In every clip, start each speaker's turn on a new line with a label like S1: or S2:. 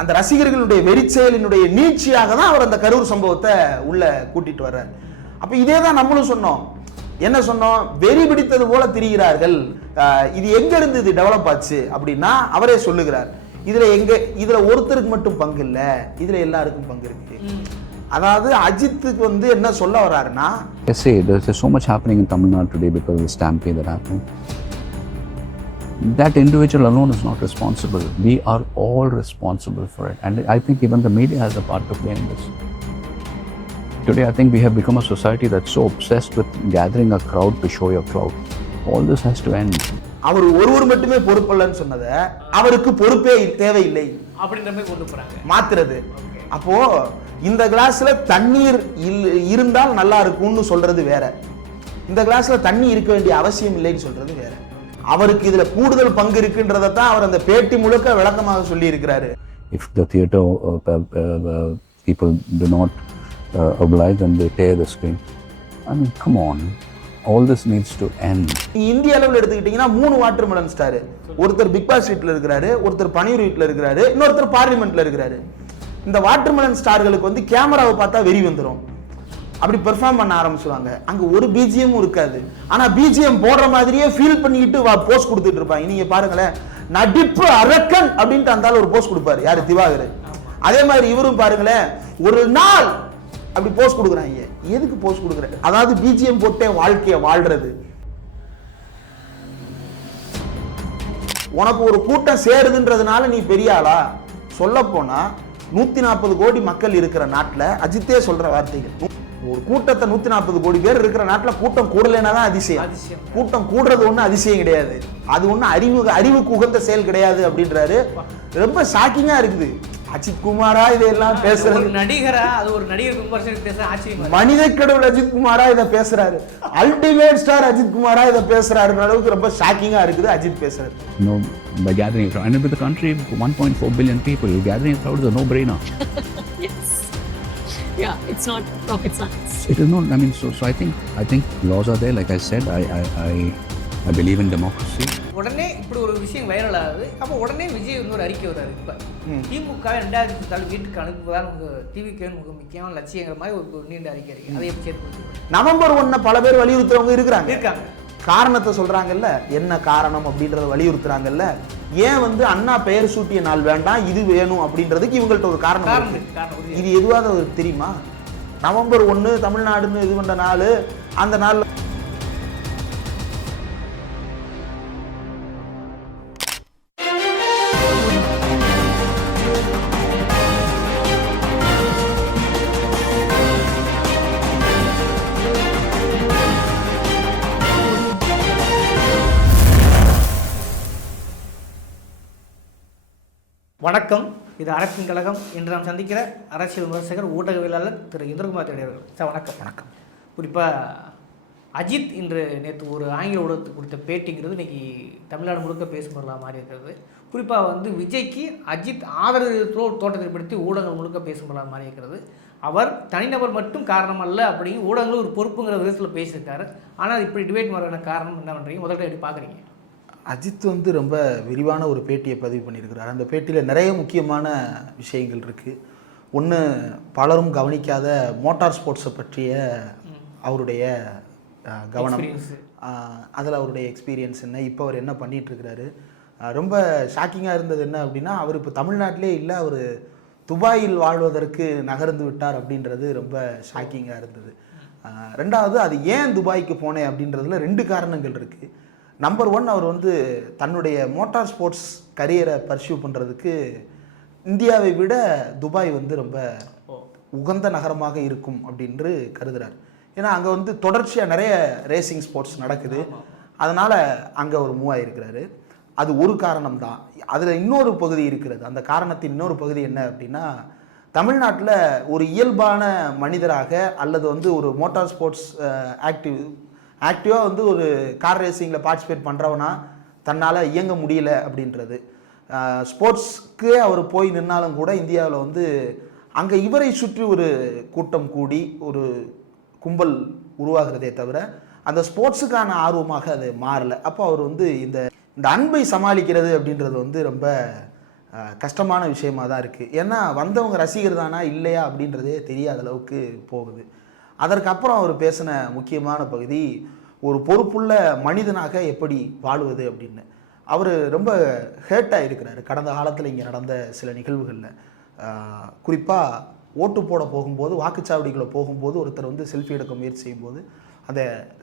S1: அந்த ரசிகர்களுடைய வெறிச்செயலினுடைய நீட்சியாக தான் அவர் அந்த கரூர் சம்பவத்தை உள்ள கூட்டிட்டு வர்றார். அப்ப இதே தான் நம்மளும் சொன்னோம். என்ன சொன்னோம்? வெறி பிடித்தது போல திரிகிறார்கள். இது எங்க இருந்து இது டெவலப் ஆச்சு அப்படின்னா அவரே சொல்லுகிறார். இதுல எங்க இதுல ஒருத்தருக்கு மட்டும் பங்கு இல்ல இதுல எல்லாருக்கும் பங்கு இருக்கு. அதாவது அஜித்துக்கு வந்து என்ன சொல்ல வர்றாருன்னா
S2: yes say there's, there's so much happening in Tamil Nadu today because that. That individual alone is not responsible. We are all responsible for it. And I think even the media has a part to play in this. Today, I think we have become a society that's so obsessed with gathering a crowd to show your clout. All this has to end.
S1: அவர் ஒருவர் மட்டுமே பொறுப்பல்லன்னு சொன்னதை அவருக்கு பொறுப்பே தேவையில்லை
S3: அப்படின்ற மாதிரி கொண்டு போறாங்க
S1: மாத்துறது அப்போ இந்த கிளாஸ்ல தண்ணீர் இல்- இருந்தால் நல்லா இருக்கும்னு சொல்றது வேற இந்த கிளாஸ்ல தண்ணி இருக்க வேண்டிய அவசியம் இல்லைன்னு சொல்றது வேற அவருக்கு இதுல கூடுதல் பங்கு இருக்குன்றதை தான் அவர் அந்த பேட்டி முழுக்க விளக்கமாக சொல்லி இருக்கிறாரு
S2: uh, uh, people do not uh, oblige and they tear the screen, I mean, come on. This needs to end.
S1: நீங்க இந்திய அளவில் எடுத்துக்கிட்டீங்கன்னா மூணு வாட்டர் மெலன் ஸ்டார் ஒருத்தர் பிக் பாஸ் வீட்ல இருக்கிறாரு ஒருத்தர் பனியூர் வீட்ல இருக்கிறாரு இன்னொருத்தர் பார்லிமெண்ட்ல இருக்கிறாரு. இந்த வாட்டர் மெலன் ஸ்டார்களுக்கு வந்து கேமராவை பார்த்தா வெறி வந்துடும் அப்படி பெர்ஃபார்ம் பண்ண ஆரம்பிச்சுவாங்க அங்க ஒரு பிஜிஎம் இருக்காது. ஆனா பிஜிஎம் போடுற மாதிரியே ஃபீல் பண்ணிக்கிட்டு வா போஸ்ட் கொடுத்துட்டு இருப்பாங்க நீங்க பாருங்களேன். நடிப்பு அரக்கன் அப்படின்ட்டு அந்த ஒரு போஸ்ட் கொடுப்பாரு. யாரு? திவாகர். அதே மாதிரி இவரும் பாருங்களேன் ஒரு நாள் அப்படி போஸ்ட் கொடுக்குறாங்க எதுக்கு போஸ்ட் கொடுக்குறாரு அதாவது பிஜிஎம் போட்டே வாழ்க்கையை வாழ்றது. உனக்கு ஒரு கூட்டம் சேருதுன்றதுனால நீ பெரிய ஆளா? சொல்ல போனா நூத்தி நாற்பது கோடி மக்கள் இருக்கிற நாட்டில் அஜித்தே சொல்ற வார்த்தைகள். ஒரு கூட்டத்தை நூத்தி நாற்பது கோடி பேர் இருக்கிற நாட்டுல கூட்டம் கூடலைன்னா தான் அதிசயம். கூட்டம் கூடுறது ஒண்ணு அதிசயம் கிடையாது அது ஒண்ணு அறிவு அறிவுக்கு உகந்த செயல் கிடையாது அப்படின்றாரு ரொம்ப ஷாக்கிங்கா இருக்குது அஜித் குமாரா இதெல்லாம் பேசுறது
S3: நடிகரா அது ஒரு நடிகர்.
S1: மனித கடவுள் அஜித் குமாரா இதை பேசுறாரு அல்டிமேட் ஸ்டார் அஜித் குமாரா இதை பேசுறாருன்ற அளவுக்கு ரொம்ப ஷாக்கிங்கா இருக்குது அஜித் பேசுறது
S2: You know, by gathering. And with the country, 1.4 billion people, gathering crowd is a no-brainer.
S4: Yeah, it's not rocket science.
S2: It is not. I mean, so so I think I think laws are there. Like I said, I I I, I believe in democracy.
S3: உடனே இப்படி ஒரு விஷயம் viral ஆகுது அப்போ உடனே விஜய் ஒரு அறிக்கை வர்றாரு இப்போ திமுக ரெண்டாயிரத்தி இருபத்தாலு வீட்டுக்கு அனுப்புவதால் உங்க டிவிக்கு மிக முக்கியமான லட்சியங்கிற மாதிரி ஒரு நீண்ட அறிக்கை இருக்கு அதை எப்படி
S1: நவம்பர் ஒன்ன பல பேர் வலியுறுத்துறவங்க இருக்கிறாங்க
S3: இருக்காங்க
S1: காரணத்தை சொல்றாங்கல்ல என்ன காரணம் அப்படின்றத வலியுறுத்துறாங்கல்ல ஏன் வந்து அண்ணா பெயர் சூட்டிய நாள் வேண்டாம் இது வேணும் அப்படின்றதுக்கு இவங்கள்ட்ட ஒரு காரணம் இது எதுவாக தெரியுமா? நவம்பர் ஒன்று தமிழ்நாடுன்னு இது பண்ண நாள் அந்த நாள்
S3: வணக்கம். இது அரசின் கழகம். இன்று நாம் சந்திக்கிற அரசியல் விமர்சகர் ஊடகவியலாளர் திரு இந்திரகுமார் தேடியவர்கள் சார் வணக்கம். வணக்கம். குறிப்பாக அஜித் இன்று நேற்று ஒரு ஆங்கில ஊடகத்துக்கு கொடுத்த பேட்டிங்கிறது இன்னைக்கு தமிழ்நாடு முழுக்க பேசும் பொருளாக மாறி இருக்கிறது. குறிப்பாக வந்து விஜய்க்கு அஜித் ஆதரவு தோட்டத்தை படுத்தி ஊடகங்கள் முழுக்க பேசும் பொருளாக மாறி இருக்கிறது. அவர் தனிநபர் மட்டும் காரணம் அல்ல அப்படிங்க ஊடகங்கள் ஒரு பொறுப்புங்கிற விதத்தில் பேசியிருக்காரு. ஆனால் இப்படி டிபேட் வரான காரணம் என்ன பண்ணுறீங்க முதல்ல எப்படி பார்க்குறீங்க.
S1: அஜித் வந்து ரொம்ப விரிவான ஒரு பேட்டியை பதிவு பண்ணியிருக்கிறார். அந்த பேட்டியில் நிறைய முக்கியமான விஷயங்கள் இருக்குது ஒன்று பலரும் கவனிக்காத மோட்டார் ஸ்போர்ட்ஸை பற்றிய அவருடைய கவனம். அதில் அவருடைய எக்ஸ்பீரியன்ஸ் என்ன? இப்போ அவர் என்ன அஹ், ரொம்ப ஷாக்கிங்காக இருந்தது என்ன அப்படின்னா அவர் இப்போ தமிழ்நாட்டிலே இல்லை அவர் துபாயில் வாழ்வதற்கு நகர்ந்து விட்டார் அப்படின்றது ரொம்ப ஷாக்கிங்காக இருந்தது. ரெண்டாவது அது ஏன் துபாய்க்கு போனேன் அப்படின்றதுல ரெண்டு காரணங்கள் இருக்குது நம்பர் ஒன் அவர் வந்து தன்னுடைய மோட்டார் ஸ்போர்ட்ஸ் கரியரை பர்சியூ பண்ணுறதுக்கு இந்தியாவை விட துபாய் வந்து ரொம்ப உகந்த நகரமாக இருக்கும் அப்படின்று கருதுறார். ஏன்னா அங்கே வந்து தொடர்ச்சியாக நிறைய ரேசிங் ஸ்போர்ட்ஸ் நடக்குது. அதனால் அங்கே ஒரு மூவ் ஆகிருக்கிறாரு அது ஒரு காரணம் தான் அதில் இன்னொரு பகுதி இருக்கிறது. அந்த காரணத்தின் இன்னொரு பகுதி என்ன அப்படின்னா தமிழ்நாட்டில் ஒரு இயல்பான மனிதராக அல்லது வந்து ஒரு மோட்டார் ஸ்போர்ட்ஸ் ஆக்டிவ் ஆக்டிவாக வந்து ஒரு கார் ரேசிங்கில் பார்ட்டிசிபேட் பண்ணுறவனா தன்னால் இயங்க முடியல அப்படின்றது. ஸ்போர்ட்ஸ்க்கே அவர் போய் நின்னாலும் கூட இந்தியாவில் வந்து அங்கே இவரை சுற்றி ஒரு கூட்டம் கூடி ஒரு கும்பல் உருவாகிறதே தவிர அந்த ஸ்போர்ட்ஸுக்கான ஆர்வமாக அது மாறலை. அப்போ அவர் வந்து இந்த இந்த அன்பை சமாளிக்கிறது அப்படின்றது வந்து ரொம்ப கஷ்டமான விஷயமாக தான் இருக்குது ஏன்னா வந்தவங்க ரசிகர் தானா இல்லையா அப்படின்றதே தெரியாத அளவுக்கு போகுது. அதற்கப்புறம் அவர் பேசின முக்கியமான பகுதி ஒரு பொறுப்புள்ள மனிதனாக எப்படி வாழுவது அப்படின்னு. அவர் ரொம்ப ஹேர்ட்டாக இருக்கிறார் கடந்த காலத்தில் இங்கே நடந்த சில நிகழ்வுகளில். குறிப்பாக ஓட்டு போட போகும்போது வாக்குச்சாவடிகளை போகும்போது ஒருத்தர் வந்து செல்ஃபி எடுக்க முயற்சி செய்யும்போது அந்த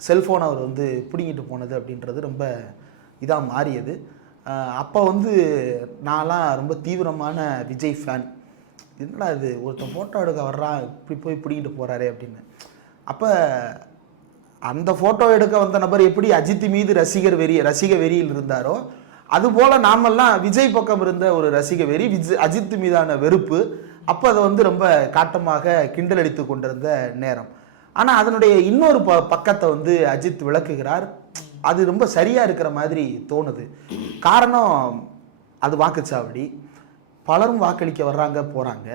S1: செல்ஃபோனை அவர் வந்து பிடுங்கிட்டு போனது அப்படின்றது ரொம்ப இதாக மாறியது. அப்போ வந்து நான்லாம் ரொம்ப தீவிரமான விஜய் ஃபேன் என்னடா இது? ஒருத்தன் ஃபோட்டோ எடுக்க வர்றான் இப்படி போய் பிடிங்கிட்டு போகிறாரே அப்படின்னு. அப்போ அந்த ஃபோட்டோ எடுக்க வந்த நபர் எப்படி அஜித் மீது ரசிகர் வெறி ரசிக வெறியில் இருந்தாரோ அதுபோல் நாமெல்லாம் விஜய் பக்கம் இருந்த ஒரு ரசிக வெறி விஜய் அஜித் மீதான வெறுப்பு அப்போ அதை வந்து ரொம்ப காட்டமாக கிண்டல் அடித்து கொண்டிருந்த நேரம். ஆனால் அதனுடைய இன்னொரு ப பக்கத்தை வந்து அஜித் விளக்குகிறார். அது ரொம்ப சரியாக இருக்கிற மாதிரி தோணுது. காரணம் அது வாக்குச்சாவடி. பலரும் வாக்களிக்க வர்றாங்க போகிறாங்க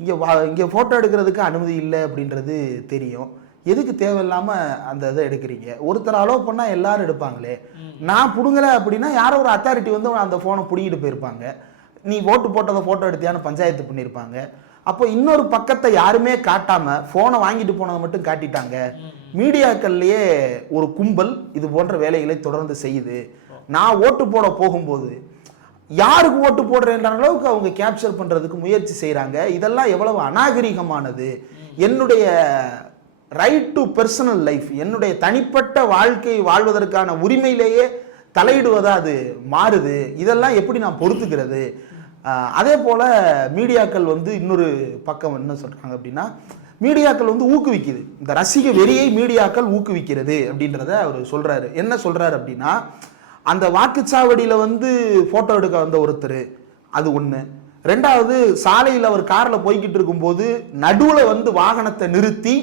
S1: இங்கே வா இங்கே ஃபோட்டோ எடுக்கிறதுக்கு அனுமதி இல்லை அப்படின்றது தெரியும். எதுக்கு தேவையில்லாமல் அந்த இதை எடுக்கிறீங்க? ஒருத்தர் அலோவ் பண்ணால் எல்லாரும் எடுப்பாங்களே. நான் பிடுங்கலை அப்படின்னா யாரோ ஒரு அத்தாரிட்டி வந்து அந்த ஃபோனை பிடிங்கிட்டு போயிருப்பாங்க. நீ ஓட்டு போட்டதை ஃபோட்டோ எடுத்தியான்னு பஞ்சாயத்து பண்ணியிருப்பாங்க. அப்போ இன்னொரு பக்கத்தை யாருமே காட்டாமல் ஃபோனை வாங்கிட்டு போனதை மட்டும் காட்டிட்டாங்க. மீடியாக்கள்லேயே ஒரு கும்பல் இது போன்ற வேலைகளை தொடர்ந்து செய்யுது. நான் ஓட்டு போட போகும்போது யாருக்கு ஓட்டு போடுறேன்ற அளவுக்கு அவங்க கேப்சர் பண்ணுறதுக்கு முயற்சி செய்கிறாங்க இதெல்லாம் எவ்வளவு அநாகரிகமானது. என்னுடைய ரைட் டு பர்சனல் லைஃப் என்னுடைய தனிப்பட்ட வாழ்க்கை வாழ்வதற்கான உரிமையிலேயே தலையிடுவதா அது மாறுது. இதெல்லாம் எப்படி நான் பொறுத்துக்கிறது? அதே போல் மீடியாக்கள் வந்து இன்னொரு பக்கம் என்ன சொல்கிறாங்க அப்படின்னா மீடியாக்கள் வந்து ஊக்குவிக்குது. இந்த ரசிக வெறியை மீடியாக்கள் ஊக்குவிக்கிறது அப்படின்றத அவர் சொல்கிறாரு என்ன சொல்கிறாரு அப்படின்னா அந்த வாக்குச்சாவடியில் வந்து ஃபோட்டோ எடுக்க வந்த ஒருத்தர் அது ஒன்று ரெண்டாவது சாலையில் அவர் காரில் போய்கிட்டு இருக்கும்போது நடுவில் வந்து வாகனத்தை நிறுத்தி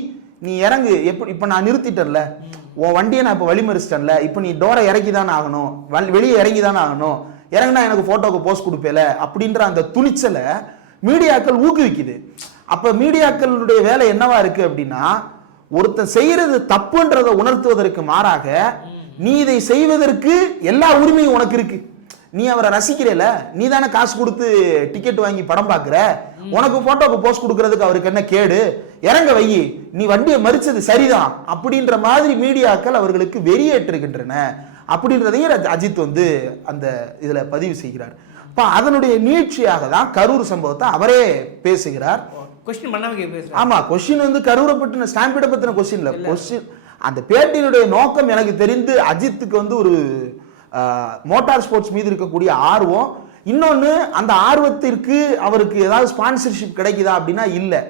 S1: நீ இறங்கு. எப்படி இப்போ நான் நிறுத்திட்டேன்ல. உன் வண்டியை நான் இப்போ வழிமறிச்சிட்டேன்ல. இப்போ நீ டோரை இறக்கி தானே ஆகணும் வெளியே இறங்கி தானே ஆகணும். இறங்குனா எனக்கு ஃபோட்டோவுக்கு போஸ்ட் கொடுப்பேல அப்படின்ற அந்த துணிச்சலை மீடியாக்கள் ஊக்குவிக்குது. அப்போ மீடியாக்களுடைய வேலை என்னவா இருக்குது அப்படின்னா ஒருத்தன் செய்கிறது தப்புன்றதை உணர்த்துவதற்கு மாறாக நீ இதை செய்வதற்கு எல்லா உரிமையும் உனக்கு இருக்கு. நீ அவரை ரசிக்கிறேல நீ தானே காசு கொடுத்து டிக்கெட் வாங்கி படம் பார்க்குற? உனக்கு போட்டோக்கு போஸ்ட் கொடுக்கறதுக்கு அவருக்கு என்ன கேடு? இறங்க வை. நீ வண்டியை மறிச்சது சரிதான். அப்படின்ற மாதிரி மீடியாக்கள் அவர்களுக்கு வெறியேற்றுகின்றன. அப்படின்றதையும் அஜித் வந்து அந்த இதுல பதிவு செய்கிறார். அப்ப அதனுடைய நீட்சியாக தான் கரூர் சம்பவத்தை அவரே பேசுகிறார்.
S3: கொஸ்டின் பண்ணாம பேசுகிறேன்
S1: ஆமா கொஸ்டின் வந்து கரூரை பற்றின ஸ்டாம்பிட பத்தின கொஸ்டின் இல்ல. கொஸ்டின் அந்த பேட்டியினுடைய நோக்கம் எனக்கு தெரிந்து அஜித்துக்கு வந்து ஒரு மோட்டார் ஸ்போர்ட்ஸ் மீது இருக்கக்கூடிய ஆர்வம். இன்னொன்று அந்த ஆர்வத்திற்கு அவருக்கு ஏதாவது ஸ்பான்சர்ஷிப் கிடைக்குதா அப்படின்னா இல்லை.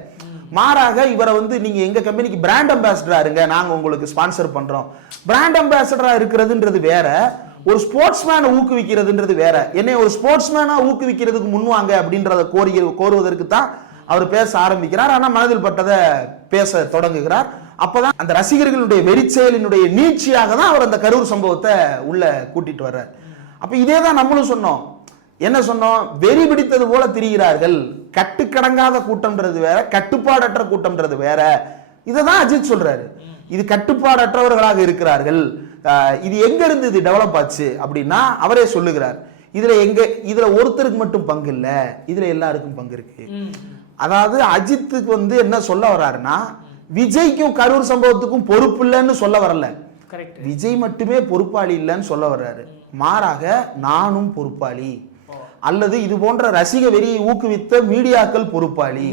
S1: மாறாக இவரை வந்து நீங்கள் எங்கள் கம்பெனிக்கு பிராண்ட் அம்பாசிடரா இருங்க நாங்கள் உங்களுக்கு ஸ்பான்சர் பண்ணுறோம் பிராண்ட் அம்பாசிடரா இருக்கிறதுன்றது வேற ஒரு ஸ்போர்ட்ஸ்மேனை ஊக்குவிக்கிறதுன்றது வேற. என்னை ஒரு ஸ்போர்ட்ஸ்மேனா ஊக்குவிக்கிறதுக்கு முன்வாங்க அப்படின்றத கோரி கோருவதற்கு தான் அவர் பேச ஆரம்பிக்கிறார். ஆனால் மனதில் பட்டதை பேச தொடங்குகிறார். அப்பதான் அந்த ரசிகர்களுடைய வெறிச்செயலினுடைய நீட்சியாக தான் அவர் அந்த கரூர் சம்பவத்தை உள்ள கூட்டிட்டு வர்றார். அப்ப இதே தான் நம்மளும் சொன்னோம். என்ன சொன்னோம்? வெறி பிடித்தது போல திரிகிறார்கள். கட்டுக்கடங்காத கூட்டம்ன்றது வேற கட்டுப்பாடற்ற கூட்டம்ன்றது வேற. இதை தான் அஜித் சொல்றாரு. இது கட்டுப்பாடற்றவர்களாக இருக்கிறார்கள். ஆஹ் இது எங்க இருந்து இது டெவலப் ஆச்சு அப்படின்னா அவரே சொல்லுகிறார். இதுல எங்க இதுல ஒருத்தருக்கு மட்டும் பங்கு இல்ல. இதுல எல்லாருக்கும் பங்கு இருக்கு. அதாவது அஜித்துக்கு வந்து என்ன சொல்ல வர்றாருன்னா விஜய்க்கும் கரூர் சம்பவத்துக்கும் பொறுப்பு இல்லைன்னு சொல்ல வரல. விஜய் மட்டுமே பொறுப்பாளி இல்லைன்னு சொல்ல வர்றாரு. மாறாக நானும் பொறுப்பாளி. அல்லது இது போன்ற ரசிக வெறியை ஊக்குவித்த மீடியாக்கள் பொறுப்பாளி.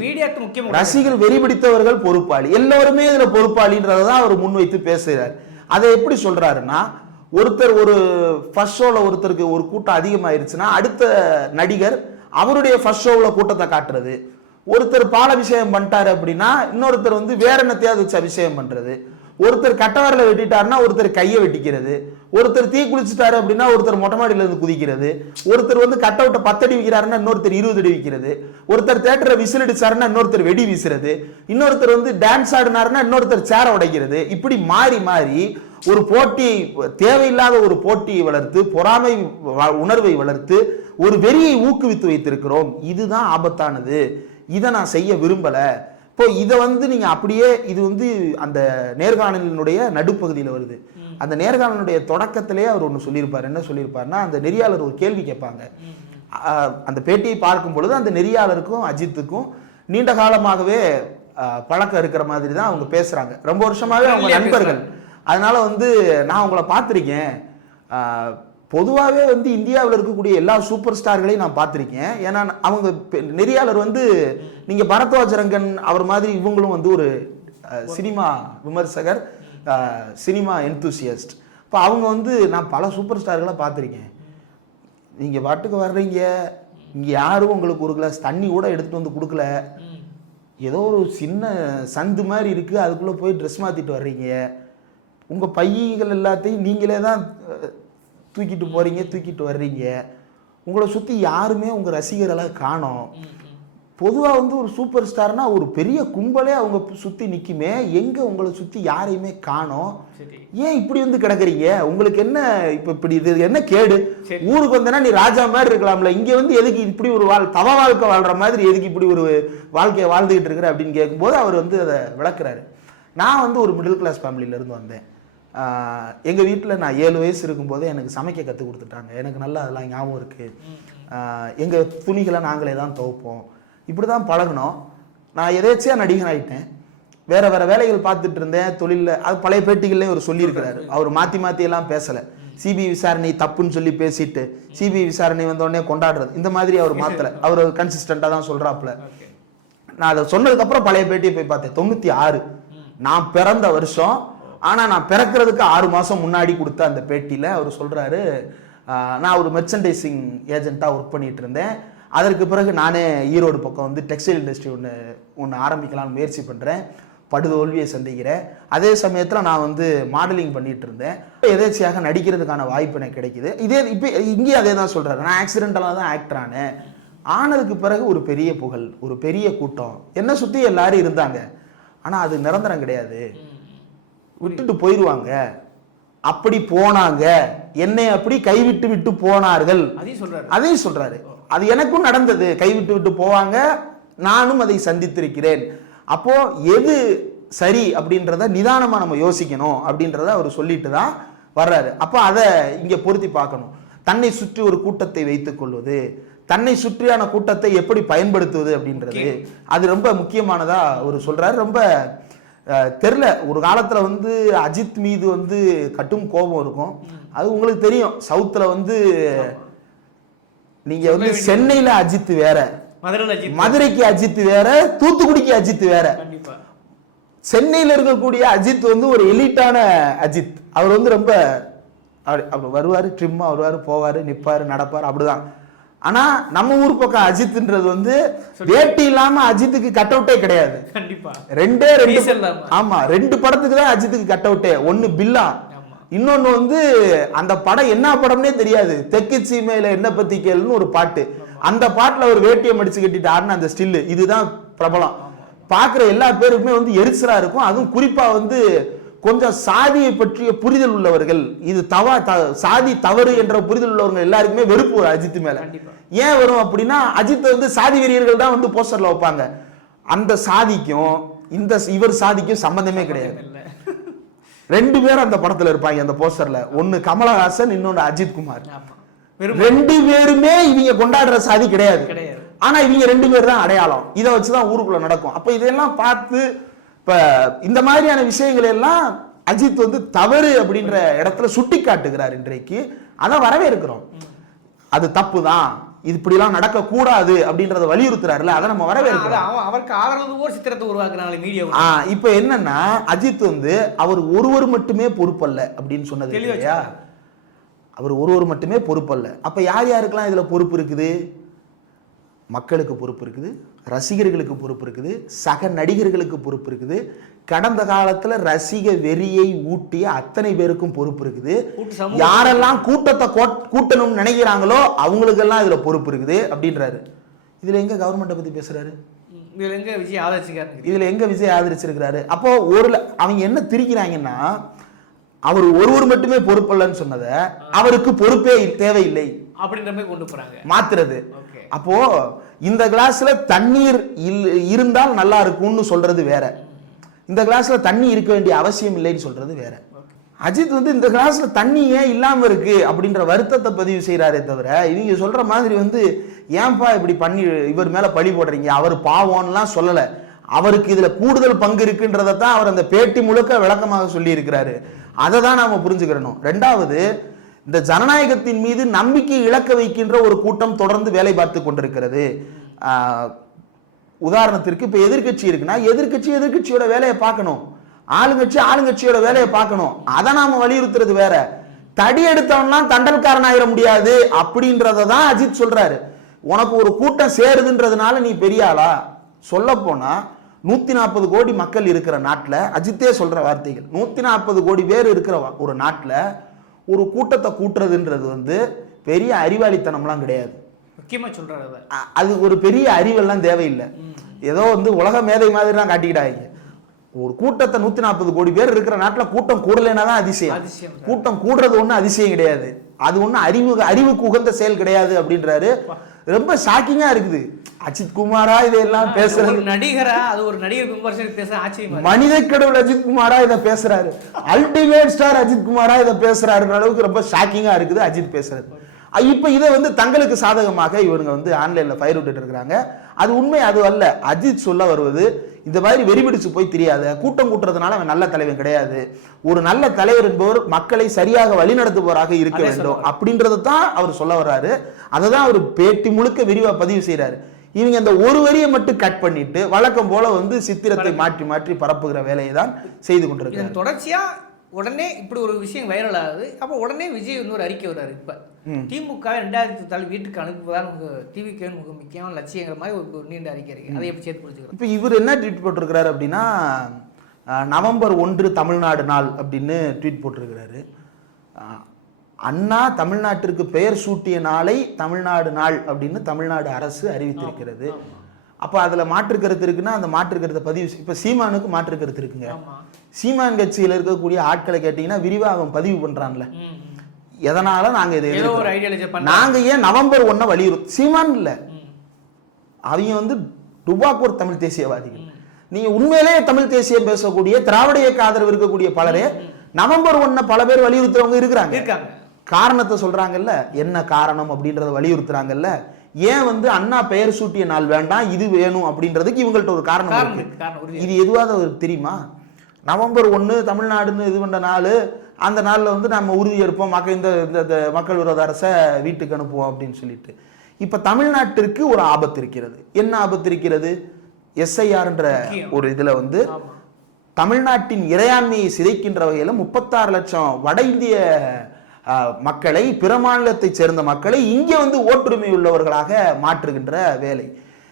S1: ரசிகர் வெறி பிடித்தவர்கள் பொறுப்பாளி. எல்லாருமே இதுல பொறுப்பாளின்றதை தான் அவர் முன்வைத்து பேசுகிறார் அதை எப்படி சொல்றாருன்னா ஒருத்தர் ஒரு ஃபர்ஸ்ட் ஷோல ஒருத்தருக்கு ஒரு கூட்டம் அதிகமாயிருச்சுன்னா அடுத்த நடிகர் அவருடைய ஃபர்ஸ்ட் ஷோவில் கூட்டத்தை காட்டுறது. ஒருத்தர் பால் அபிஷேகம் பண்ணிட்டாரு அப்படின்னா இன்னொருத்தர் வந்து வேற என்னத்தையாவது வச்சு அபிஷேகம் பண்றது. ஒருத்தர் கட்டவரில் வெட்டிட்டாருன்னா ஒருத்தர் கையை வெட்டிக்கிறது. ஒருத்தர் தீ குளிச்சுட்டாரு அப்படின்னா ஒருத்தர் மொட்டை மாடியில இருந்து குதிக்கிறது. ஒருத்தர் வந்து கட்ட விட்ட பத்தடி வைக்கிறாருன்னா இன்னொருத்தர் இருபது அடி வைக்கிறது. ஒருத்தர் தேட்டரை விசில் அடிச்சாருன்னா இன்னொருத்தர் வெடி வீசுறது. இன்னொருத்தர் வந்து டான்ஸ் ஆடினாருன்னா இன்னொருத்தர் சேர உடைக்கிறது. இப்படி மாறி மாறி ஒரு போட்டி தேவையில்லாத ஒரு போட்டியை வளர்த்து பொறாமை உணர்வை வளர்த்து ஒரு வெறியை ஊக்குவித்து வைத்திருக்கிறோம். இதுதான் ஆபத்தானது. இதை நான் செய்ய விரும்பல. இப்போ இதை வந்து நீங்க அப்படியே இது வந்து அந்த நேர்காணலினுடைய நடுப்பகுதியில் வருது. அந்த நேர்காணலுடைய தொடக்கத்திலே அவர் ஒன்று சொல்லியிருப்பார். என்ன சொல்லியிருப்பாருன்னா அந்த நெறியாளர் ஒரு கேள்வி கேட்பாங்க. அந்த பேட்டியை பார்க்கும் பொழுது அந்த நெறியாளருக்கும் அஜித்துக்கும் நீண்ட காலமாகவே பழக்கம் இருக்கிற மாதிரி தான் அவங்க பேசுறாங்க. ரொம்ப வருஷமாவே அவங்க நண்பர்கள். அதனால வந்து நான் உங்களை பார்த்துருக்கேன். பொதுவாகவே வந்து இந்தியாவில் இருக்கக்கூடிய எல்லா சூப்பர் ஸ்டார்களையும் நான் பார்த்துருக்கேன். ஏன்னா அவங்க பெ- நெறியாளர் வந்து நீங்கள் பரத்வாஜரங்கன் அவர் மாதிரி இவங்களும் வந்து ஒரு சினிமா விமர்சகர் சினிமா என்தூசியஸ்ட் இப்போ அவங்க வந்து நான் பல சூப்பர் ஸ்டார்களை பார்த்துருக்கேன். நீங்கள் பாட்டுக்கு வர்றீங்க இங்கே யாரும் உங்களுக்கு ஒரு கிளாஸ் தண்ணி கூட எடுத்துகிட்டு வந்து கொடுக்கல. ஏதோ ஒரு சின்ன சந்து மாதிரி இருக்குது அதுக்குள்ளே போய் ட்ரெஸ் மாற்றிட்டு வர்றீங்க. உங்கள் பைகள் எல்லாத்தையும் நீங்களே தான் தூக்கிட்டு போகிறீங்க தூக்கிட்டு வர்றீங்க. உங்களை சுற்றி யாருமே உங்கள் ரசிகர்களை காணோம். பொதுவாக வந்து ஒரு சூப்பர் ஸ்டார்னா ஒரு பெரிய கும்பலே அவங்க சுற்றி நிற்குமே எங்கே உங்களை சுற்றி யாரையுமே காணோம். ஏன் இப்படி வந்து கிடக்குறீங்க? உங்களுக்கு என்ன இப்போ இப்படி இது என்ன கேடு. ஊருக்கு வந்தனா நீ ராஜா மாதிரி இருக்கலாம்ல. இங்க வந்து எதுக்கு இப்படி ஒரு வாழ் தவ வாழ்க்கை வாழ்ற மாதிரி எதுக்கு இப்படி ஒரு வாழ்க்கையை வாழ்ந்துகிட்டு இருக்கிற அப்படின்னு கேட்கும்போது அவர் வந்து அதை விளக்குறாரு. நான் வந்து ஒரு மிடில் கிளாஸ் ஃபேமிலியில இருந்து வந்தேன். ஆஹ் எங்க வீட்டில் நான் ஏழு வயசு இருக்கும்போதே எனக்கு சமைக்க கற்றுக் கொடுத்துட்டாங்க. எனக்கு நல்லா அதெல்லாம் ஞாபகம் இருக்கு. ஆஹ் எங்க துணிகளை நாங்களே தான் துவைப்போம். இப்படி தான் பழகினோம். நான் எதேச்சியா நடிகன் ஆயிட்டேன். வேற வேற வேலைகள் பார்த்துட்டு இருந்தேன். தொழிலில் அது பழைய பேட்டிகள்லேயும் அவர் சொல்லியிருக்கிறாரு. அவர் மாற்றி மாற்றி எல்லாம் பேசலை. சிபிஐ விசாரணை தப்புன்னு சொல்லி பேசிட்டு சிபிஐ விசாரணை வந்த உடனே கொண்டாடுறது. இந்த மாதிரி அவர் மாத்தல. அவர் கன்சிஸ்டண்டாக தான் சொல்றாப்புல.
S3: ஓகே.
S1: நான் அதை சொன்னதுக்கப்புறம் பழைய பேட்டியை போய் பார்த்தேன். தொண்ணூற்றி ஆறு. நான் பிறந்த வருஷம் ஆனால் நான் பிறக்கிறதுக்கு ஆறு மாதம் முன்னாடி கொடுத்த அந்த பேட்டியில் அவர் சொல்கிறாரு நான் ஒரு மெர்ச்சன்டைசிங் ஏஜென்ட்டாக ஒர்க் பண்ணிகிட்டு இருந்தேன். அதற்கு பிறகு நானே ஈரோடு பக்கம் வந்து டெக்ஸ்டைல் இண்டஸ்ட்ரி ஒன்று ஒன்று ஆரம்பிக்கலாம்னு முயற்சி பண்ணுறேன் படுதோல்வியை சந்திக்கிறேன். அதே சமயத்தில் நான் வந்து மாடலிங் பண்ணிட்டு இருந்தேன். எதேச்சியாக நடிக்கிறதுக்கான வாய்ப்பு எனக்கு கிடைக்குது. இதே இப்போ இங்கேயும் அதே தான் சொல்கிறாரு நான் ஆக்சிடென்டலாக தான் ஆக்டர் ஆனேன் ஆனதுக்கு பிறகு ஒரு பெரிய புகழ் ஒரு பெரிய கூட்டம். என்ன சுற்றி எல்லாரும் இருந்தாங்க. ஆனால் அது நிரந்தரம் கிடையாது. விட்டுட்டு போயிடுவாங்க அப்படி போனாங்க. என்னை அப்படி கைவிட்டு விட்டு போனார்கள்.
S3: அதையும் சொல்றாரு.
S1: அதையும் சொல்றாரு. அது எனக்கும் நடந்தது. கைவிட்டு விட்டு போவாங்க. நானும் அதை சந்தித்திருக்கிறேன். அப்போ எது சரி அப்படின்றத நிதானமா நம்ம யோசிக்கணும் அப்படின்றத அவர் சொல்லிட்டு தான் வர்றாரு. அப்போ அதை இங்க பொருத்தி பார்க்கணும். தன்னை சுற்றி ஒரு கூட்டத்தை வைத்துக் கொள்வது தன்னை சுற்றியான கூட்டத்தை எப்படி பயன்படுத்துவது அப்படின்றது அது ரொம்ப முக்கியமானதா அவர் சொல்றாரு. ரொம்ப தெரில ஒரு காலத்துல வந்து அஜித் மீது வந்து கட்டும் கோபம் இருக்கும். அது உங்களுக்கு தெரியும். சவுத்துல வந்து நீங்க வந்து சென்னையில அஜித் வேற. மதுரைக்கு அஜித் வேற. தூத்துக்குடிக்கு அஜித் வேற. சென்னையில இருக்கக்கூடிய அஜித் வந்து ஒரு எலிட்டான அஜித். அவர் வந்து ரொம்ப அப்படி வருவாரு ட்ரிம்மா வருவாரு போவாரு நிப்பாரு நடப்பாரு அப்படிதான். ஆனா நம்ம ஊர் பக்கம் அஜித்ன்றது வந்து வேட்டி இல்லாம அஜித்துக்கு கட் அவுட்டே கிடையாது.
S3: கண்டிப்பா.
S1: ரெண்டே ரெண்டு. ஆமா. ரெண்டு படத்துக்கு தான் அஜித்துக்கு கட் அவுட்டே ஒன்னு பில்லா. இன்னொன்னு வந்து அந்த படம் என்ன படம்னே தெரியாது. தெற்கு சீமையில என்ன பத்தி கேளுன்னு ஒரு பாட்டு. அந்த பாட்டுல ஒரு வேட்டியை மடிச்சு கட்டிட்டு ஆடின அந்த ஸ்டில்லு. இதுதான் பிரபலம். பார்க்குற எல்லா பேருக்குமே வந்து எரிச்சலா இருக்கும். அதுவும் குறிப்பா வந்து கொஞ்சம் சாதியை பற்றிய புரிதல் உள்ளவர்கள் இது தவா சாதி தவறு என்ற புரிதல் உள்ளவங்க எல்லாருக்குமே வெறுப்பு வரும் அஜித் மேல. ஏன் வரும் அப்படின்னா அஜித் வந்து சாதி வெறியர்கள் தான் வந்து போஸ்டர்ல வைப்பாங்க. அந்த சாதிக்கும் இந்த இவர் சாதிக்கும் சம்பந்தமே கிடையாது. ரெண்டு பேரும் அந்த படத்துல இருப்பாங்க அந்த போஸ்டர்ல ஒன்னு கமலஹாசன் இன்னொன்னு அஜித் குமார். ரெண்டு பேருமே இவங்க கொண்டாடுற சாதி கிடையாது.
S3: கிடையாது.
S1: ஆனா இவங்க ரெண்டு பேர் தான் அடையாளம். இதை வச்சுதான் ஊருக்குள்ள நடக்கும். அப்ப இதெல்லாம் பார்த்து இப்ப இந்த மாதிரியான விஷயங்கள் எல்லாம் அஜித் வந்து தவறு அப்படின்ற இடத்துல சுட்டி காட்டுகிறார் இன்றைக்கு. அதை வரவேற்கிறோம். அது தப்பு தான் இது இப்படிலாம் நடக்க கூடாது அப்படின்றத வலியுறுத்துறாருல அதை நம்ம வரவேற்கிறோம்.
S3: அவருக்கு ஆதரவு ஒரு சித்திரத்தை உருவாக்குறாங்க மீடியா
S1: ஆ இப்போ என்னன்னா அஜித் வந்து அவர் ஒருவர் மட்டுமே பொறுப்பல்ல அப்படின்னு சொன்னது இல்லையா? அவர் ஒருவர் மட்டுமே பொறுப்பல்ல. அப்ப யார் யாருக்கெல்லாம் இதுல பொறுப்பு இருக்குது? மக்களுக்கு பொறுப்பு இருக்குது ரசிகர்களுக்கு பொறுப்பு இருக்குது சக நடிகர்களுக்கு பொறுப்பு இருக்குது. கடந்த காலத்துல ரசிக வெறியை ஊட்டிய அத்தனை பேருக்கும் பொறுப்பு இருக்குது. யாரெல்லாம் கூட்டத்தை கோட்- கூட்டணும்னு நினைக்கிறாங்களோ அவங்களுக்கெல்லாம் இதுல பொறுப்பு இருக்குது அப்படின்றாரு. இதுல எங்க கவர்மெண்ட்டை பத்தி பேசுறாரு?
S3: இதுல எங்க விஜய் ஆதரிச்சுக்காரு
S1: இதுல எங்க விஜய் ஆதரிச்சிருக்கிறாரு? அப்போ ஒரு அவங்க என்ன திரிக்கிறாங்கன்னா அவர் ஒருவர் மட்டுமே பொறுப்பல்லன்னு சொன்னதை அவருக்கு பொறுப்பே தேவையில்லை.
S3: அப்படின்ற மாதிரி கொண்டு போறாங்க.
S1: மாத்துறது. அப்போ இந்த கிளாஸ்ல தண்ணீர் இருந்தால் நல்லா இருக்கும்னு சொல்றது வேற. இந்த கிளாஸ்ல தண்ணி இருக்க வேண்டிய அவசியம் இல்லைன்னு சொல்றது வேற. அஜித் வந்து இந்த கிளாஸ்ல தண்ணி ஏன் இல்லாம இருக்கு அப்படின்ற வருத்தத்தை பதிவு செய்யறாரே தவிர இவங்க சொல்ற மாதிரி வந்து ஏன்பா இப்படி பண்ணி இவர் மேல பழி போடுறீங்க? அவர் பாவம்லாம் சொல்லல. அவருக்கு இதுல கூடுதல் பங்கு இருக்குன்றதை தான் அவர் அந்த பேட்டி முழுக்க விளக்கமாக சொல்லி இருக்கிறாரு அதை தான் நாம புரிஞ்சுக்கிறணும். ரெண்டாவது இந்த ஜனநாயகத்தின் மீது நம்பிக்கை இழக்க வைக்கின்ற ஒரு கூட்டம் தொடர்ந்து வேலை பார்த்து கொண்டிருக்கிறது. உதாரணத்திற்கு இப்போ எதிர்க்கட்சி இருக்குன்னா எதிர்க்கட்சி எதிர்கட்சியோட வேலையை பார்க்கணும். ஆளுங்கட்சி ஆளுங்கட்சியோட வேலையை பார்க்கணும். அதை நாம வலியுறுத்துறது வேற. தடி எடுத்தவன்லாம் தண்டல்காரன் ஆயிட முடியாது அப்படின்றத தான் அஜித் சொல்றாரு. உனக்கு ஒரு கூட்டம் சேருதுன்றதுனால நீ பெரிய ஆளா? சொல்ல போனா நூத்தி நாற்பது கோடி மக்கள் இருக்கிற நாட்டில் அஜித்தே சொல்ற வார்த்தைகள் நூத்தி நாற்பது கோடி பேர் இருக்கிற ஒரு நாட்டில் ஒரு கூட்டத்தை கூட்டுறதுன்றது வந்து பெரிய அறிவாளித்தனம்லாம் கிடையாது.
S3: முக்கியமா சொல்றாரு அவர்.
S1: அ- அது ஒரு பெரிய அறிவெல்லாம் தேவையில்லை. ஏதோ வந்து உலக மேதை மாதிரி தான் காட்டிக்கிட்டாங்க ஒரு கூட்டத்தை நூத்தி நாற்பது கோடி பேர் இருக்கிற நாட்டுல கூட்டம் கூடலைன்னா தான் அதிசயம். கூட்டம் கூடுறது ஒண்ணும் அதிசயம் கிடையாது. அது ஒண்ணும் அறிவு அறிவுக்கு உகந்த செயல் கிடையாது அப்படின்றாரு ரொம்ப ஷாக்கிங்கா இருக்குது. அஜித் குமாரா இதெல்லாம் பேசுறது.
S3: நடிகரா அது ஒரு நடிகர் விமர்சனம் பேச ஆச்சரியமா.
S1: மனித கடவுள் அஜித் குமாரா இதை பேசுறாரு. அல்டிமேட் ஸ்டார் அஜித் குமாரா இதை பேசுறாருன்ற அளவுக்கு ரொம்ப ஷாக்கிங்கா இருக்குது அஜித் பேசுறது. இப்ப இதை வந்து தங்களுக்கு சாதகமாக இவங்க வந்து ஆன்லைன்ல ஃபயர் விட்டுட்டு இருக்காங்க அது உண்மை அது அல்ல. அஜித் சொல்ல வருவது இந்த மாதிரி வெறிபிடிச்சு போய் தெரியாத கூட்டம் கூட்டுறதுனால அவன் நல்ல தலைவன் கிடையாது. ஒரு நல்ல தலைவர் என்பவர் மக்களை சரியாக வழிநடத்துபவராக இருக்க வேண்டும் அப்படின்றத தான் அவர் சொல்ல வர்றாரு. அதை தான் அவர் பேட்டி முழுக்க விரிவா பதிவு செய்றாரு. இவங்க அந்த ஒரு வரியை மட்டும் கட் பண்ணிட்டு வழக்கம் போல வந்து சித்திரத்தை மாற்றி மாற்றி பரப்புகிற வேலையை தான் செய்து கொண்டிருக்கிறார்.
S3: இதன் தொடர்ச்சியா உடனே இப்படி ஒரு விஷயம் வைரல் ஆகுது. அப்போ உடனே விஜய் ஒரு அறிக்கை வர்றாரு இப்ப. திமுக ரெண்டாயிரத்தி தாள் வீட்டுக்கு அனுப்புவதால் உங்க டிவிக்கு மிக முக்கியமான லட்சியங்கிற மாதிரி ஒரு நீண்ட அறிக்கை இருக்கு. அதை எப்படி சேர்த்து பிடிச்சிக்கிறோம்
S1: இப்போ இவர் என்ன ட்வீட் போட்டிருக்கிறாரு அப்படின்னா நவம்பர் ஒன்று தமிழ்நாடு நாள் அப்படின்னு ட்வீட் போட்டிருக்கிறாரு. அண்ணா தமிழ்நாட்டிற்கு பெயர் சூட்டிய நாளை தமிழ்நாடு நாள் அப்படின்னு தமிழ்நாடு அரசு அறிவித்திருக்கிறது. அப்போ அதில் மாற்று கருத்து இருக்குன்னா அந்த மாற்று கருத்தை பதிவு இப்போ சீமானுக்கு மாற்று கருத்து இருக்குங்க. சீமான் கட்சியில் இருக்கக்கூடிய ஆட்களை கேட்டிங்கன்னா விரிவாக அவன் பதிவு பண்றான்ல. எதனால நாங்க இதை நாங்க ஏன் நவம்பர் ஒன்ன வலியுறுத்து சீமான் இல்ல. அவங்க வந்து டுபாக்கூர் தமிழ் தேசியவாதிகள். நீங்க உண்மையிலேயே தமிழ் தேசியம் பேசக்கூடிய திராவிட இயக்க ஆதரவு இருக்கக்கூடிய பலரே நவம்பர் ஒன்ன பல பேர் வலியுறுத்துறவங்க இருக்கிறாங்க.
S3: இருக்காங்க.
S1: காரணத்தை சொல்றாங்கல்ல என்ன காரணம் அப்படின்றத வலியுறுத்துறாங்கல்ல ஏன் வந்து அண்ணா பெயர் சூட்டிய நாள் வேண்டாம் இது வேணும் அப்படின்றதுக்கு இவங்கள்ட்ட ஒரு காரணம் இருக்கு. இது அவருக்கு தெரியுமா? நவம்பர் ஒன்று தமிழ்நாடுன்னு இது பண்ண நாள் அந்த நாளில் வந்து நம்ம உறுதி எடுப்போம். மக்கள் இந்த இந்த மக்கள் விரோத அரசை வீட்டுக்கு அனுப்புவோம் அப்படின்னு சொல்லிட்டு. இப்போ தமிழ்நாட்டிற்கு ஒரு ஆபத்து இருக்கிறது. என்ன ஆபத்து இருக்கிறது? எஸ்ஐஆர்ன்ற. ஒரு இதில் வந்து தமிழ்நாட்டின் இறையாண்மையை சிதைக்கின்ற வகையில் முப்பத்தாறு லட்சம் வட இந்திய மக்களை பிற மாநிலத்தைச் சேர்ந்த மக்களை இங்கே வந்து ஓட்டுரிமை உள்ளவர்களாக மாற்றுகின்ற வேலை.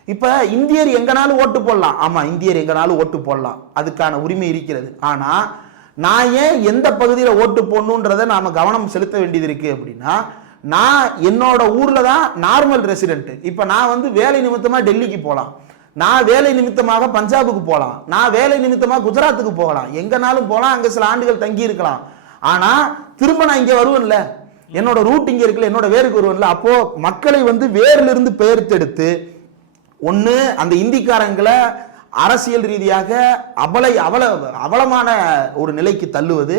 S1: இப்போ இந்தியர் எங்கனாலும் ஓட்டு போடலாம். ஆமாம் இந்தியர் எங்கனாலும் ஓட்டு போடலாம். அதுக்கான உரிமை இருக்கிறது. ஆனால் நான் ஏன் எந்த பகுதியில் ஓட்டு போடணுன்றதை நாம கவனம் செலுத்த வேண்டியது இருக்குது அப்படின்னா நான் என்னோட ஊரில் தான் நார்மல் ரெசிடென்ட்டு இப்போ நான் வந்து வேலை நிமித்தமாக டெல்லிக்கு போகலாம் நான் வேலை நிமித்தமாக பஞ்சாபுக்கு போகலாம் நான் வேலை நிமித்தமாக குஜராத்துக்கு போகலாம். எங்கனாலும் போகலாம் அங்கே சில ஆண்டுகள் தங்கி இருக்கலாம். ஆனால் திரும்ப நான் இங்கே வருவேன்ல. என்னோட ரூட் இங்கே இருக்குல்ல. என்னோட வேருக்கு வருவேன்ல. அப்போது மக்களை வந்து வேரிலிருந்து பெயர்த்தெடுத்து ஒண்ணு அந்த இந்திக்காரங்களை அரசியல் ரீதியாக அவலை அவல அவலமான ஒரு நிலைக்கு தள்ளுவது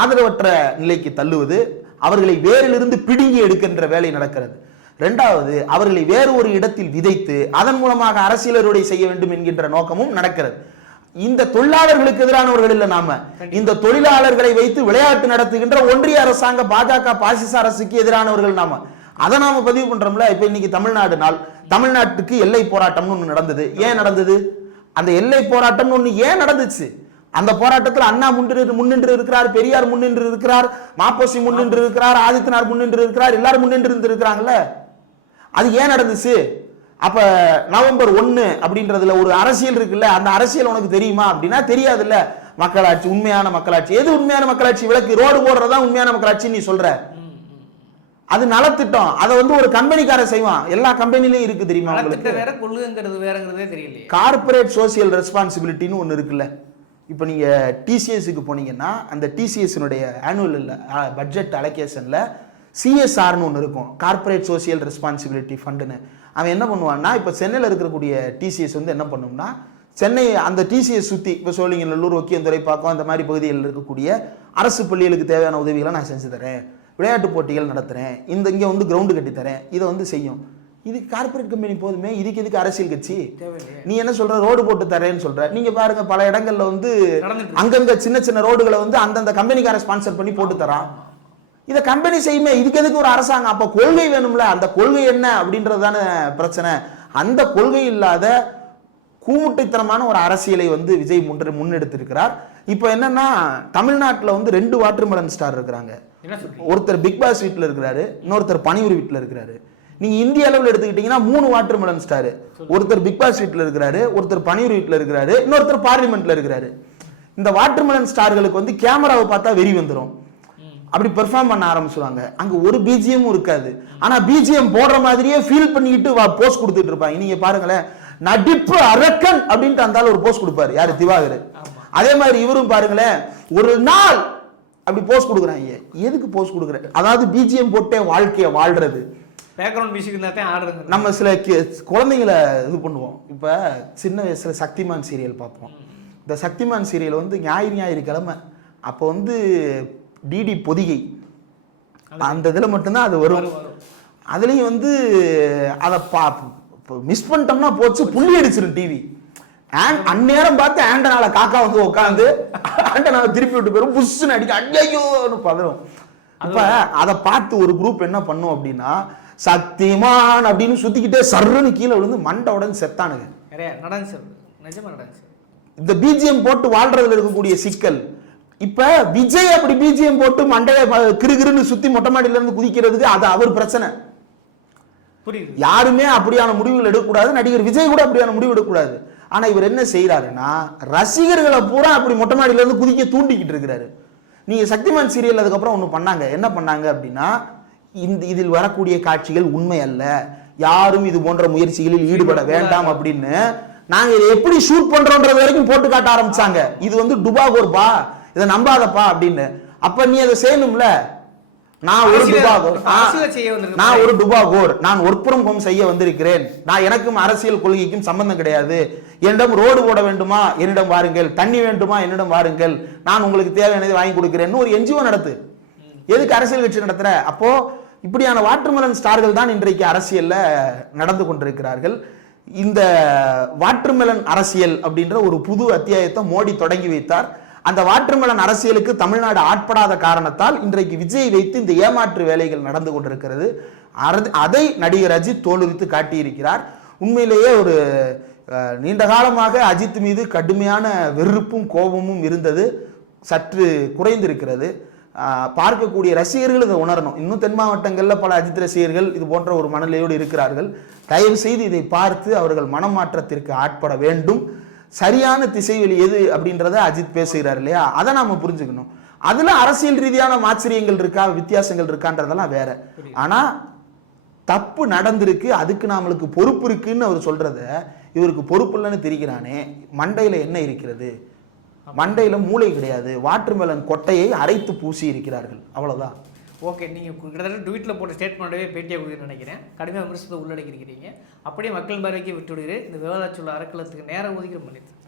S1: ஆதரவற்ற நிலைக்கு தள்ளுவது அவர்களை வேரிலிருந்து பிடுங்கி எடுக்கின்ற வேலை நடக்கிறது. ரெண்டாவது அவர்களை வேறு ஒரு இடத்தில் விதைத்து அதன் மூலமாக அரசியலருடைய செய்ய வேண்டும் என்கின்ற நோக்கமும் நடக்கிறது. இந்த தொழிலாளர்களுக்கு எதிரானவர்கள் இல்ல நாம. இந்த தொழிலாளர்களை வைத்து விளையாட்டு நடத்துகின்ற ஒன்றிய அரசாங்க பாஜக பாசிச அரசுக்கு எதிரானவர்கள் நாம. அதை நாம பதிவு பண்றோம்ல இப்ப இன்னைக்கு தமிழ்நாடு நாள். தமிழ்நாட்டுக்கு எல்லை போராட்டம்னு ஒண்ணு நடந்தது. ஏன் நடந்தது? அந்த எல்லை போராட்டம்னு ஒண்ணு ஏன் நடந்துச்சு? அந்த போராட்டத்தில் அண்ணா முன்னின்று முன்னின்று இருக்கிறார் பெரியார் முன்னின்று இருக்கிறார் மாப்போசி முன்னின்று இருக்கிறார் ஆதித்தனார் முன்னின்று இருக்கிறார் எல்லாரும் முன்னின்று இருந்து இருக்கிறாங்கல்ல அது ஏன் நடந்துச்சு? அப்ப நவம்பர் ஒன்னு அப்படின்றதுல ஒரு அரசியல் இருக்குல்ல அந்த அரசியல் உனக்கு தெரியுமா அப்படின்னா தெரியாதுல்ல. மக்களாட்சி உண்மையான மக்களாட்சி. எது உண்மையான மக்களாட்சி? விளக்கு ரோடு போடுறதா உண்மையான மக்களாட்சி நீ சொல்ற. அது நலத்திட்டம். அதை வந்து ஒரு கம்பெனிக்காரன் செய்வான். எல்லா கம்பெனிலையும் இருக்கு தெரியுமா
S3: வேற கொள்ளுங்கிறது வேறங்கிறதே தெரியலையே.
S1: கார்ப்பரேட் சோசியல் ரெஸ்பான்சிபிலிட்டின்னு ஒன்று இருக்குல்ல. இப்போ நீங்கள் டிசிஎஸ்க்கு போனீங்கன்னா அந்த டிசிஎஸ்னுடைய ஆனுவல் பட்ஜெட் அலோகேஷனில் சிஎஸ்ஆர்னு ஒன்று இருக்கும். கார்ப்பரேட் சோசியல் ரெஸ்பான்சிபிலிட்டி ஃபண்டுன்னு அவன் என்ன பண்ணுவான்னா இப்போ சென்னையில் இருக்கக்கூடிய டிசிஎஸ் வந்து என்ன பண்ணும்னா சென்னை அந்த டிசிஎஸ் சுற்றி இப்போ சோழிங்கநல்லூர் ஒக்கியந்துறை பாக்கம் அந்த மாதிரி பகுதிகளில் இருக்கக்கூடிய அரசு பள்ளிகளுக்கு தேவையான உதவிகளை நான் செஞ்சு தரேன். விளையாட்டு போட்டிகள் நடத்துகிறேன் இந்த இங்கே வந்து கிரவுண்டு கட்டி தரேன். இதை வந்து செய்யும். இதுக்கு கார்ப்பரேட் கம்பெனி போதுமே இதுக்கு எதுக்கு அரசியல் கட்சி? நீ என்ன சொல்ற? ரோடு போட்டு தரேன்னு சொல்ற. நீங்க பாருங்க பல இடங்கள்ல வந்து அங்கங்க சின்ன சின்ன ரோடுகளை வந்து அந்தந்த கம்பெனிக்கார ஸ்பான்சர் பண்ணி போட்டு தரான். இதை கம்பெனி செய்யுமே இதுக்கு எதுக்கு ஒரு அரசாங்கம்? அப்ப கொள்கை வேணும்ல. அந்த கொள்கை என்ன அப்படின்றது தானே பிரச்சனை. அந்த கொள்கை இல்லாத கூமுட்டைத்தனமான ஒரு அரசியலை வந்து விஜய் முன்ன முன்னெடுத்திருக்கிறார். இப்போ என்னன்னா தமிழ்நாட்டில் வந்து ரெண்டு வாட்டர்மெலன் ஸ்டார் இருக்கிறாங்க. ஒருத்தர் பிக் பாஸ் வீட்டில் இருக்கிறாரு இன்னொருத்தர் பனியூர் வீட்டில் இருக்கிறாரு. நீங்க இந்திய அளவில் எடுத்துக்கிட்டீங்கன்னா மூணு வாட்டர் மெலன் ஸ்டார் ஒருத்தர் பிக் பாஸ் வீட்டில் இருக்கிறாரு ஒருத்தர் பனியூர் வீட்டில் இருக்கிறாரு இன்னொருத்தர் பார்லிமெண்ட்ல இருக்கிறாரு. இந்த வாட்டர் மெலன் ஸ்டார்களுக்கு வந்து கேமராவை பார்த்தா வெறி வந்துடும் அப்படி பெர்ஃபார்ம் பண்ண ஆரம்பிச்சுவாங்க அங்க ஒரு பிஜிஎம் இருக்காது. ஆனா பிஜிஎம் போடுற மாதிரியே ஃபீல் பண்ணிக்கிட்டு போஸ்ட் கொடுத்துட்டு இருப்பாங்க. நீங்க பாருங்களேன் நடிப்பு அரக்கன் அப்படின்ட்டு அந்த ஒரு போஸ்ட் கொடுப்பாரு. யாரு? திவாகர். அதே மாதிரி இவரும் பாருங்களேன் ஒரு நாள் அப்படி போஸ்ட் கொடுக்குறாங்க. எதுக்கு போஸ்ட் கொடுக்குற? அதாவது பிஜிஎம் போட்டே வாழ்க்கைய வாழ்றது.
S3: பேக்ரவுண்ட் மியூசிக் இருந்தால் தான் ஆடுறது
S1: நம்ம சில குழந்தைங்களை இது பண்ணுவோம். இப்போ சின்ன வயசுல சக்திமான் சீரியல் பார்ப்போம். இந்த சக்திமான் சீரியல் வந்து ஞாயிறு ஞாயிறு கிழமை. அப்போ வந்து டிடி பொதிகை. அந்த இதில் மட்டும்தான் அது வரும். அதுலேயும் வந்து அதை பா மிஸ் பண்ணிட்டோம்னா போச்சு புள்ளி அடிச்சிரும் டிவி அந்நேரம் பார்த்து ஆண்டனால காக்கா வந்து உட்காந்து ஆண்டனாவை திருப்பி விட்டு போயிடும் புஷ்ஷுன்னு அடிக்க ஐயோன்னு பதறும். இப்ப அதை பார்த்து ஒரு குரூப் என்ன பண்ணும் அப்படின்னா சக்திமான் அப்படின்னு சுத்திக்கிட்டே சர்ருன்னு கீழே விழுந்து மண்டை உடனே செத்தானுங்க.
S3: நிறைய நடந்துச்சு நிஜமா நடந்துச்சு
S1: இந்த பிஜிஎம் போட்டு வாழ்றதுல இருக்கக்கூடிய சிக்கல். இப்ப விஜய் அப்படி பிஜிஎம் போட்டு மண்டைய கிறுகிறுன்னு சுத்தி மொட்டை மாடியில இருந்து குதிக்கிறதுக்கு அது அவர் பிரச்சனை. யாருமே அப்படியான முடிவுகள் எடுக்கக்கூடாது. நடிகர் விஜய் கூட அப்படியான முடிவு எடுக்கக்கூடாது. ஆனா இவர் என்ன செய்யறாருன்னா ரசிகர்களை பூரா அப்படி மொட்டை மாடியில இருந்து குதிக்க தூண்டிக்கிட்டு இருக்கிறாரு. நீங்க சக்திமான் சீரியல் அதுக்கப்புறம் ஒன்று பண்ணாங்க. என்ன பண்ணாங்க அப்படின்னா இந்த இதில் வரக்கூடிய காட்சிகள் உண்மை அல்ல. யாரும் இது போன்ற முயற்சிகளில் ஈடுபட வேண்டாம் அப்படின்னு நாங்க இதை எப்படி ஷூட் பண்றோன்றது வரைக்கும் போட்டு காட்ட ஆரம்பிச்சாங்க. இது வந்து டுபாகோர்பா இதை நம்பாதப்பா அப்படின்னு. அப்ப நீ அதை செய்யணும்ல? நான் ஒரு டுபாகோர். நான் ஒரு டுபாகோர் நான் ஒர்க் ஃப்ரம் ஹோம் செய்ய வந்திருக்கிறேன். நான் எனக்கும் அரசியல் கொள்கைக்கும் சம்பந்தம் கிடையாது. என்னிடம் ரோடு போட வேண்டுமா? என்னிடம் வாருங்கள். தண்ணி வேண்டுமா? என்னிடம் வாருங்கள். நான் உங்களுக்கு தேவையானதை வாங்கி கொடுக்கிறேன்னு ஒரு என்ஜிஓ நடத்து. எதுக்கு அரசியல் கட்சி நடத்துற? அப்போ இப்படியான வாட்டர்மெலன் ஸ்டார்கள் தான் இன்றைக்கு அரசியல்ல நடந்து கொண்டிருக்கிறார்கள். இந்த வாட்டர்மெலன் அரசியல் அப்படின்ற ஒரு புது அத்தியாயத்தை மோடி தொடங்கி வைத்தார். அந்த வாற்றுமலன் அரசியலுக்கு தமிழ்நாடு ஆட்படாத காரணத்தால் இன்றைக்கு விஜய் வைத்து இந்த ஏமாற்று வேலைகள் நடந்து கொண்டிருக்கிறது. அதை நடிகர் அஜித் தோலுரித்து காட்டியிருக்கிறார். உண்மையிலேயே ஒரு நீண்ட காலமாக அஜித் மீது கடுமையான வெறுப்பும் கோபமும் இருந்தது. சற்று குறைந்திருக்கிறது. பார்க்கக்கூடிய ரசிகர்கள் இதை உணரணும். இன்னும் தென் மாவட்டங்களில் பல அஜித் ரசிகர்கள் இது போன்ற ஒரு மனநிலையோடு இருக்கிறார்கள். தயவு செய்து இதை பார்த்து அவர்கள் மனமாற்றத்திற்கு ஆட்பட வேண்டும். சரியான திசைவெளி எது அப்படின்றத அஜித் பேசுகிறார் இல்லையா? அதை நாம புரிஞ்சுக்கணும். அதுல அரசியல் ரீதியான மாச்சரியங்கள் இருக்கா வித்தியாசங்கள் இருக்கான்றதெல்லாம் வேற. ஆனா தப்பு நடந்திருக்கு அதுக்கு நம்மளுக்கு பொறுப்பு இருக்குன்னு அவர் சொல்றத இவருக்கு பொறுப்பு இல்லைன்னு திரிக்கிறானே மண்டையில என்ன இருக்கிறது? மண்டையில மூளை கிடையாது வாட்டர்மெலன் கொட்டையை அரைத்து பூசி இருக்கிறார்கள் அவ்வளவுதான்.
S3: ஓகே நீங்கள் கிட்டத்தட்ட ட்வீட்டில் போட்ட ஸ்டேட்மெண்ட்டே பேட்டியாக கொடுக்குறேன்னு நினைக்கிறேன். கடுமையாக விமர்சனத்தை உள்ளடக்கியிருக்கிறீங்க. அப்படியே மக்கள் பார்வைக்கு விட்டு விடுகிறேன் இந்த விவாதாச்சுள்ள அறக்கலத்துக்கு நேரம் ஒதுக்கிற மன்னித்து